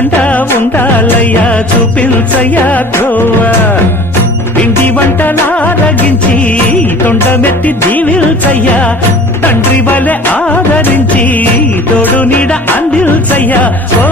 అండదండ ఉండాలయ్యా చూపించయ్యా త్రోవా ఇంటి వంటలారగించి తొండమెత్తి దీవిల్చయ్యా తండ్రి వలె ఆదరించి తోడు నీడ అందిల్చయ్యా ఓ